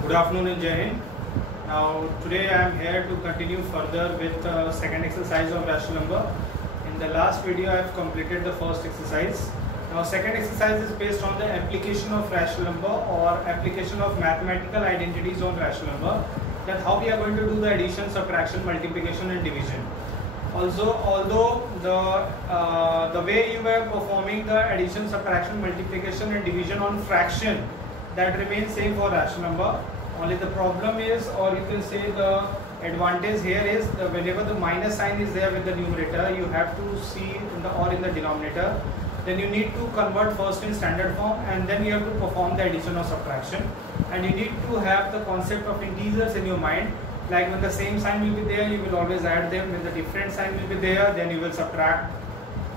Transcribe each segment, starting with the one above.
Good afternoon and Jai Hind. Now today I am here to continue further with second exercise of rational number. In the last video I have completed the first exercise. Now second exercise is based on the application of rational number or application of mathematical identities on rational number. That how we are going to do the addition, subtraction, multiplication and division. Also, although the way you were performing the addition, subtraction, multiplication and division on fraction, that remains same for rational number. Only the problem is, or you can say the advantage here is, whenever the minus sign is there with the numerator, you have to see in the denominator. Then you need to convert first in standard form, and then you have to perform the addition or subtraction. And you need to have the concept of integers in your mind. Like when the same sign will be there, you will always add them. When the different sign will be there, then you will subtract.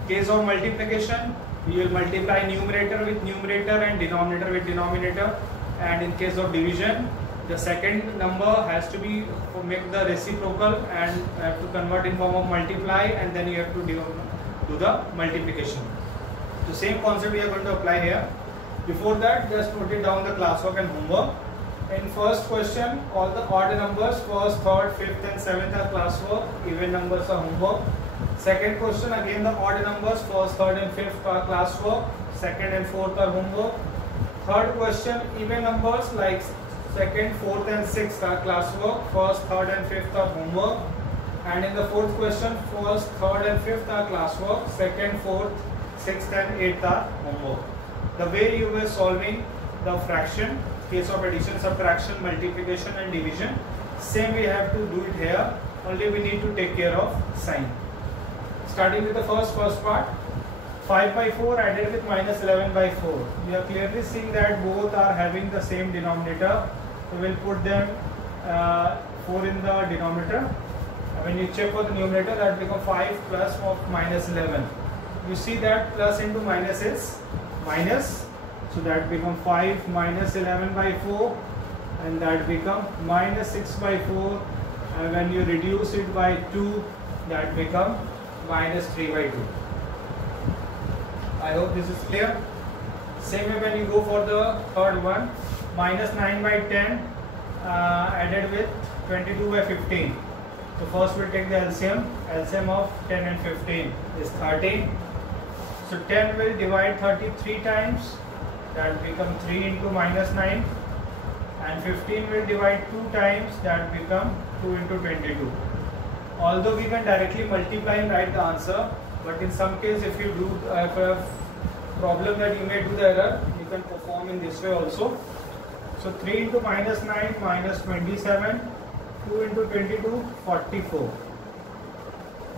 Case of multiplication, you will multiply numerator with numerator and denominator with denominator. And in case of division, the second number has to be make the reciprocal and have to convert in form of multiply, and then you have to do the multiplication. The same concept we are going to apply here. Before that, just note it down the classwork and homework. In first question, all the odd numbers, first, third, fifth and seventh are classwork, even numbers are homework. Second question, again the odd numbers, first, third and fifth are classwork, second and fourth are homework. Third question, even numbers like second, fourth and sixth are classwork, first, third and fifth are homework. And in the fourth question, first, third and fifth are classwork, second, fourth, sixth and eighth are homework. The way you were solving the fraction, case of addition, subtraction, multiplication and division, same we have to do it here, only we need to take care of sign. Starting with the first part, 5 by 4 added with minus 11 by 4. We are clearly seeing that both are having the same denominator, so we will put them 4 in the denominator. When you check for the numerator, that becomes 5 plus of minus 11. You see that plus into minus is minus. So that become 5 minus 11 by 4, and that become minus 6 by 4, and when you reduce it by 2, that become minus 3 by 2. I hope this is clear. Same way when you go for the third one, minus 9 by 10 added with 22 by 15. So first we'll take the LCM. LCM of 10 and 15 is 30. So 10 will divide 33 times. That become 3 into minus 9, and 15 will divide 2 times, that become 2 into 22. Although we can directly multiply and write the answer, but in some case if you do have a problem that you may do the error, you can perform in this way also. So 3 into minus 9 minus 27, 2 into 22, 44.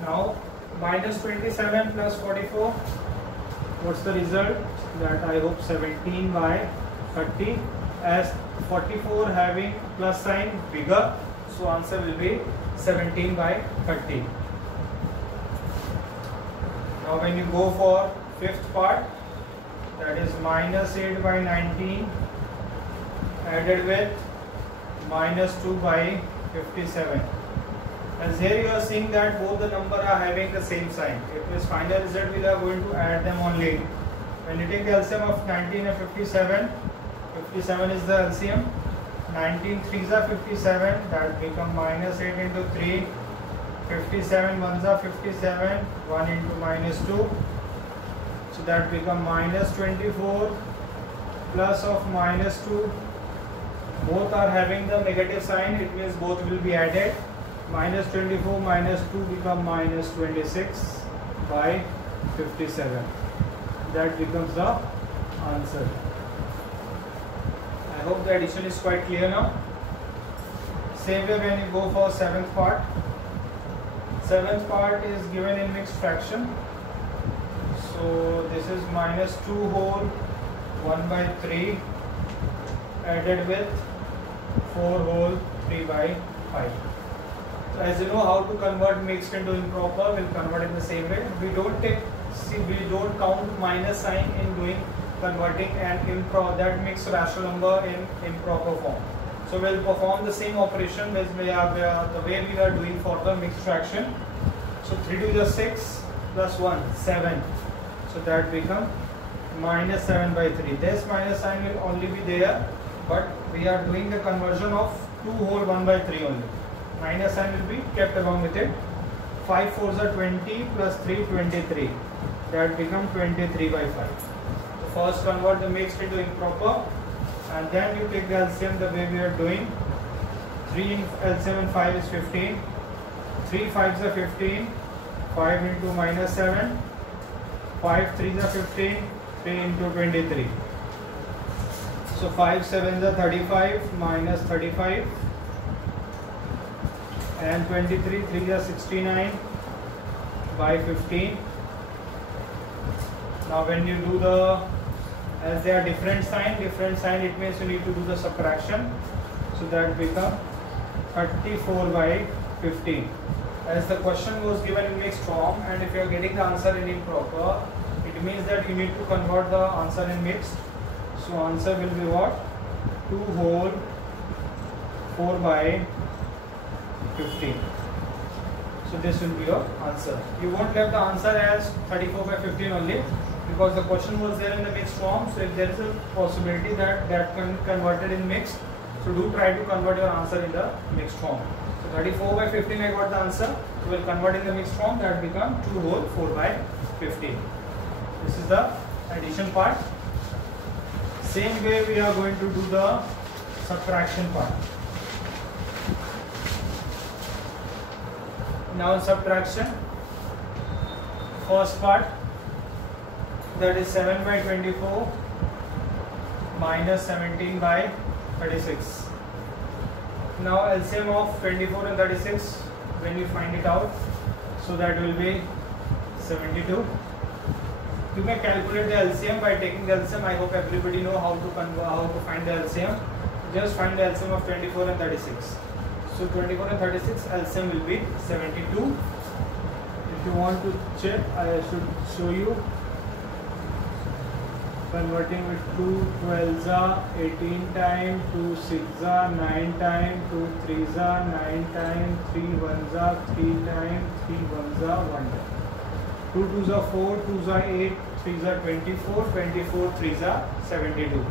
Now minus 27 plus 44, what's the result? That I hope 17 by 30, as 44 having plus sign bigger, so answer will be 17 by 30. Now when you go for fifth part, that is minus 8 by 19 added with minus 2 by 57. As here you are seeing that both the number are having the same sign. It means final result we are going to add them only. When you take the LCM of 19 and 57, 57 is the LCM. 19 3s are 57, that become minus 8 into 3. 57 1s are 57, 1 into minus 2. So that become minus 24 plus of minus 2. Both are having the negative sign, it means both will be added. Minus 24 minus 2 become minus 26 by 57. That becomes the answer. I hope the addition is quite clear now. Same way when you go for seventh part. Seventh part is given in mixed fraction. So this is minus 2 whole 1 by 3 added with 4 whole 3 by 5. So as you know how to convert mixed into improper, we'll convert in the same way. We don't count minus sign in doing converting that mixed rational number in improper form. So we'll perform the same operation as the way we are doing for the mixed fraction. So 3 to the 6 plus 1, 7. So that become minus 7 by 3. This minus sign will only be there but we are doing the conversion of 2 whole 1 by 3 only. Minus sign will be kept along with it. 5 4s are 20 plus 3 23. That become 23 by 5. So first convert the mixed into improper, and then you take the LCM the way we are doing. 3 in LCM and 5 is 15. 3 5s are 15. 5 into minus 7. 5 3s are 15. 3 into 23. So 5 7s are 35 minus 35. And 23 3s are 69 by 15. Now when you do the, as they are different sign, it means you need to do the subtraction. So that become 34 by 15. As the question was given in mixed form, and if you are getting the answer in improper, it means that you need to convert the answer in mixed. So answer will be what? 2 whole 4 by 15. So this will be your answer. You won't have the answer as 34 by 15 only, because the question was there in the mixed form. So if there is a possibility that can be converted in mixed, so do try to convert your answer in the mixed form. So 34 by 15 I got the answer. So we'll convert in the mixed form, that become 2 whole 4 by 15. This is the addition part. Same way we are going to do the subtraction part. Now in subtraction, first part, that is 7 by 24 minus 17 by 36. Now LCM of 24 and 36, when you find it out, so that will be 72. You may calculate the LCM by taking the LCM. I hope everybody know how to find the LCM. Just find the LCM of 24 and 36. So 24 and 36 LCM will be 72. If you want to check, I should show you. Converting with 2 12s are 18 times, 2 6s are 9 times, 2 3s are 9 times, 3 1s are 3 times, 3 1s are 1 time. 2 2s are 4, 2s are 8, 3s are 24, 24 3s are 72.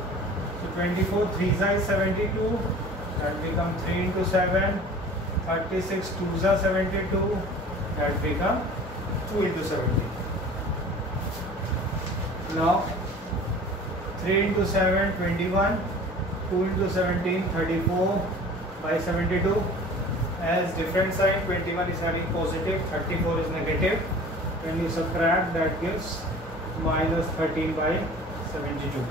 So 24 3s are 72, that become 3 into 7, 36 2s are 72, that become 2 into 70. Now 3 into 7 21, 2 into 17 34 by 72. As different sign, 21 is having positive, 34 is negative. When you subtract, that gives minus 13 by 72.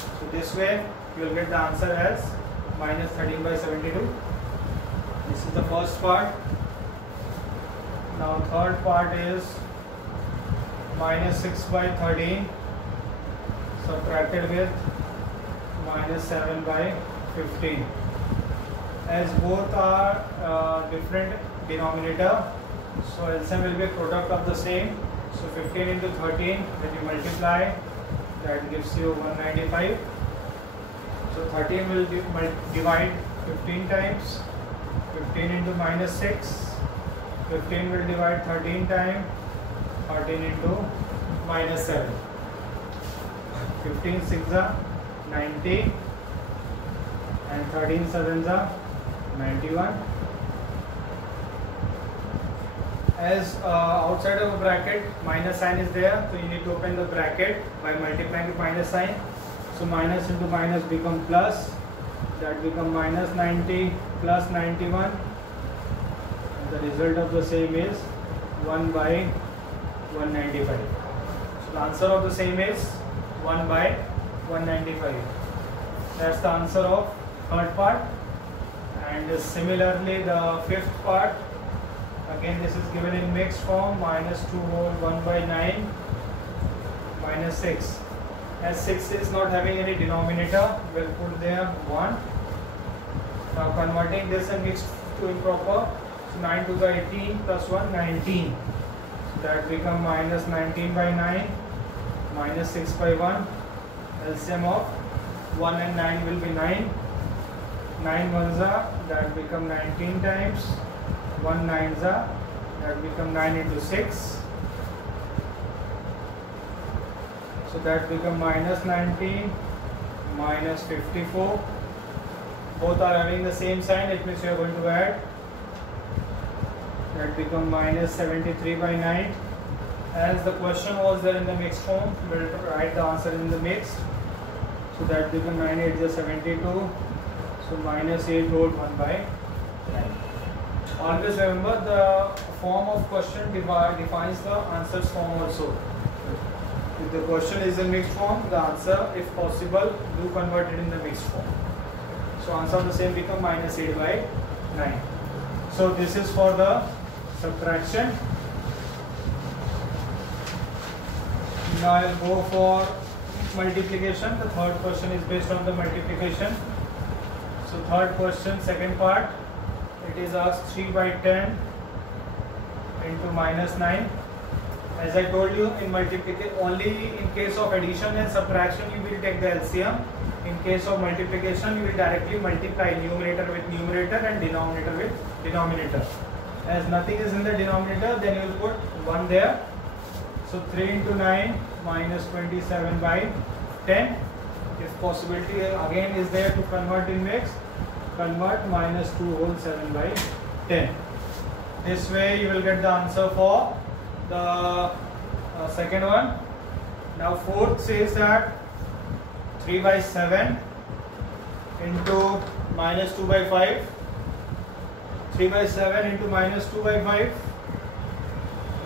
So this way you will get the answer as minus 13 by 72. This is the first part. Now third part is minus 6 by 13 subtracted with minus 7 by 15. As both are different denominator, so LCM will be product of the same. So 15 into 13, when you multiply, that gives you 195. So 13 will divide 15 times. 15 into minus 6. 15 will divide 13 times. 13 into minus 7. 15 6s are 90 and 13 7s are 91. As outside of a bracket minus sign is there, so you need to open the bracket by multiplying with minus sign. So minus into minus become plus, that become minus 90 plus 91, and the result of the same is 1 by 195. So the answer of the same is 1 by 195. That's the answer of third part. And similarly the fifth part, again this is given in mixed form, minus 2 whole 1 by 9 minus 6. As 6 is not having any denominator, we'll put there 1. Now converting this and mixed to improper, so 9 to the 18 plus 1 19. So that become minus 19 by 9 minus 6 by 1. LCM of 1 and 9 will be 9. 9 ones are, that become 19 times. 1 9s are, that become 9 into 6. So that become minus 19 minus 54. both are having the same sign, it means you are going to add. That become minus 73 by 9. As the question was there in the mixed form, we will write the answer in the mixed. So that become 9 8 is 72. So minus 8 whole 1 by 9. Always remember the form of question defines the answers form also. If the question is in mixed form, the answer, if possible, do convert it in the mixed form. So answer of the same become minus 8 by 9. So this is for the subtraction. Now I will go for multiplication. The third question is based on the multiplication. So third question, second part, it is asked 3 by 10 into minus 9. As I told you, in multiplication, only in case of addition and subtraction you will take the LCM. In case of multiplication, you will directly multiply numerator with numerator and denominator with denominator. As nothing is in the denominator, then you will put 1 there. So 3 into 9 minus 27 by 10. If possibility again is there to convert in mixed, convert minus 2 whole 7 by 10. This way you will get the answer for the second one. Now fourth says that 3 by 7 into minus 2 by 5. 3 by 7 into minus 2 by 5.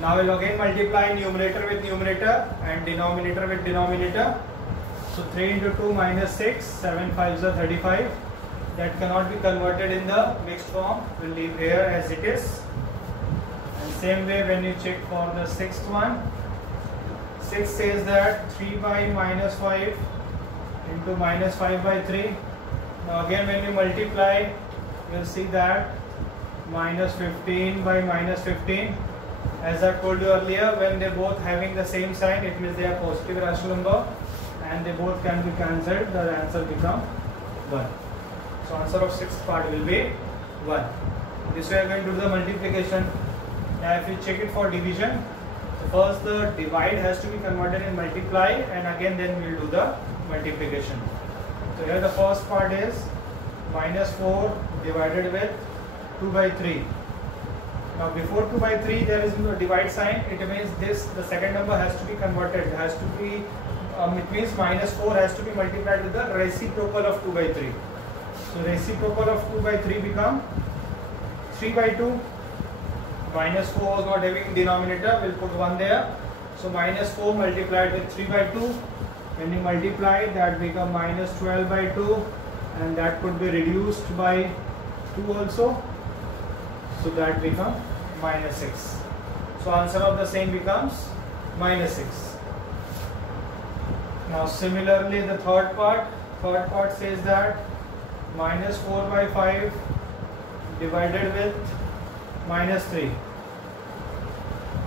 Now we will again multiply numerator with numerator and denominator with denominator. So 3 into 2 minus 6, 7 5s are 35. That cannot be converted in the mixed form. We will leave here as it is. And same way when you check for the sixth one, 6 says that 3 by minus 5 into minus 5 by 3. Now again when you multiply, you will see that minus 15 by minus 15. As I told you earlier, when they both having the same sign, it means they are positive rational number and they both can be cancelled. The answer become 1. So answer of sixth part will be 1. This way I am going to do the multiplication. Now if you check it for division, so first the divide has to be converted in multiply, and again then we will do the multiplication. So here the first part is minus 4 divided with 2 by 3. Now before 2 by 3 there is no divide sign. It means this, the second number has to be converted, has to be, it means minus 4 has to be multiplied with the reciprocal of 2 by 3. So reciprocal of 2 by 3 become 3 by 2. Minus 4 was not having denominator, we will put 1 there. So minus 4 multiplied with 3 by 2. When you multiply, that become minus 12 by 2, and that could be reduced by 2 also. So that become minus 6. So answer of the same becomes minus 6. Now similarly the third part says that minus 4 by 5 divided with minus 3.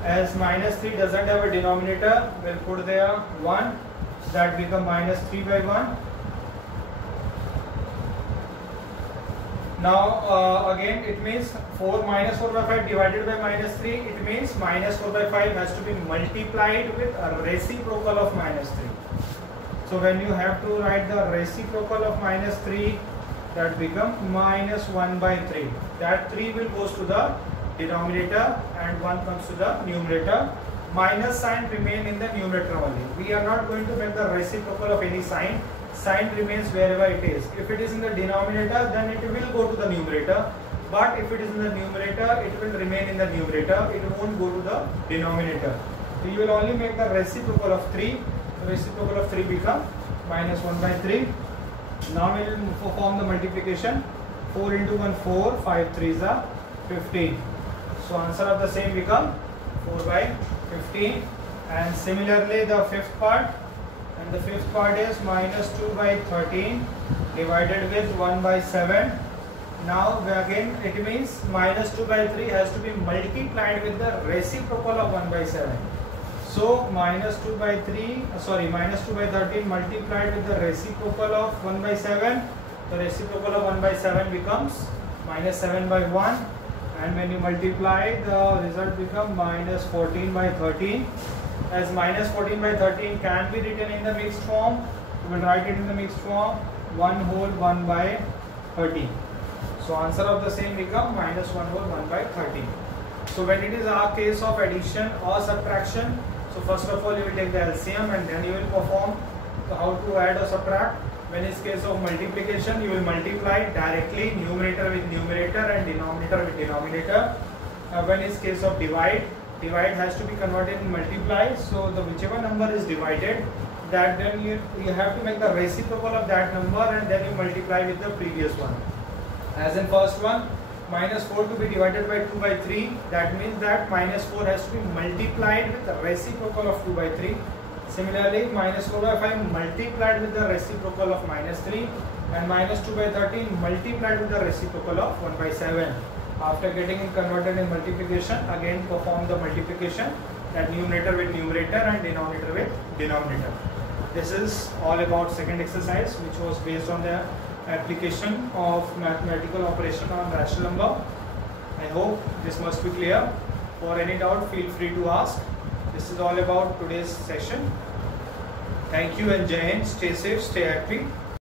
As minus 3 doesn't have a denominator, we'll put there 1. That become minus 3 by 1. Now again it means minus 4 by 5 divided by minus 3. It means minus 4 by 5 has to be multiplied with a reciprocal of minus 3. So when you have to write the reciprocal of minus 3, that become minus 1 by 3. That 3 will goes to the denominator and 1 comes to the numerator. Minus sign remain in the numerator only. We are not going to make the reciprocal of any sign. Sign remains wherever it is. If it is in the denominator, then it will go to the numerator. But if it is in the numerator, it will remain in the numerator. It won't go to the denominator. So you will only make the reciprocal of 3. The reciprocal of 3 become minus 1 by 3. Now we will perform the multiplication. 4 into 1 4, 5 3s are 15. So answer of the same become 4 by 15. And similarly the fifth part, and the fifth part is minus 2 by 13 divided with 1 by 7. Now again it means minus 2 by 3 has to be multiplied with the reciprocal of 1 by 7. So minus 2 by 13 multiplied with the reciprocal of 1 by 7. The reciprocal of 1 by 7 becomes minus 7 by 1. And when you multiply, the result becomes minus 14 by 13. As minus 14 by 13 can be written in the mixed form, we will write it in the mixed form. 1 whole 1 by 13. So answer of the same become minus 1 whole 1 by 13. So when it is a case of addition or subtraction, so first of all you will take the LCM and then you will perform how to add or subtract. When it is case of multiplication, you will multiply directly numerator with numerator and denominator with denominator. When it is case of divide has to be converted in multiply. So the whichever number is divided, that then you have to make the reciprocal of that number and then you multiply with the previous one. As in first one, minus 4 to be divided by 2 by 3, that means that minus 4 has to be multiplied with the reciprocal of 2 by 3. Similarly, minus 4 by 5 multiplied with the reciprocal of minus 3, and minus 2 by 13 multiplied with the reciprocal of 1 by 7. After getting it converted in multiplication, again perform the multiplication, that numerator with numerator and denominator with denominator. This is all about second exercise, which was based on the application of mathematical operation on rational number. I hope this must be clear. For any doubt, feel free to ask. This is all about today's session. Thank you and Jai Hind. Stay safe, stay happy.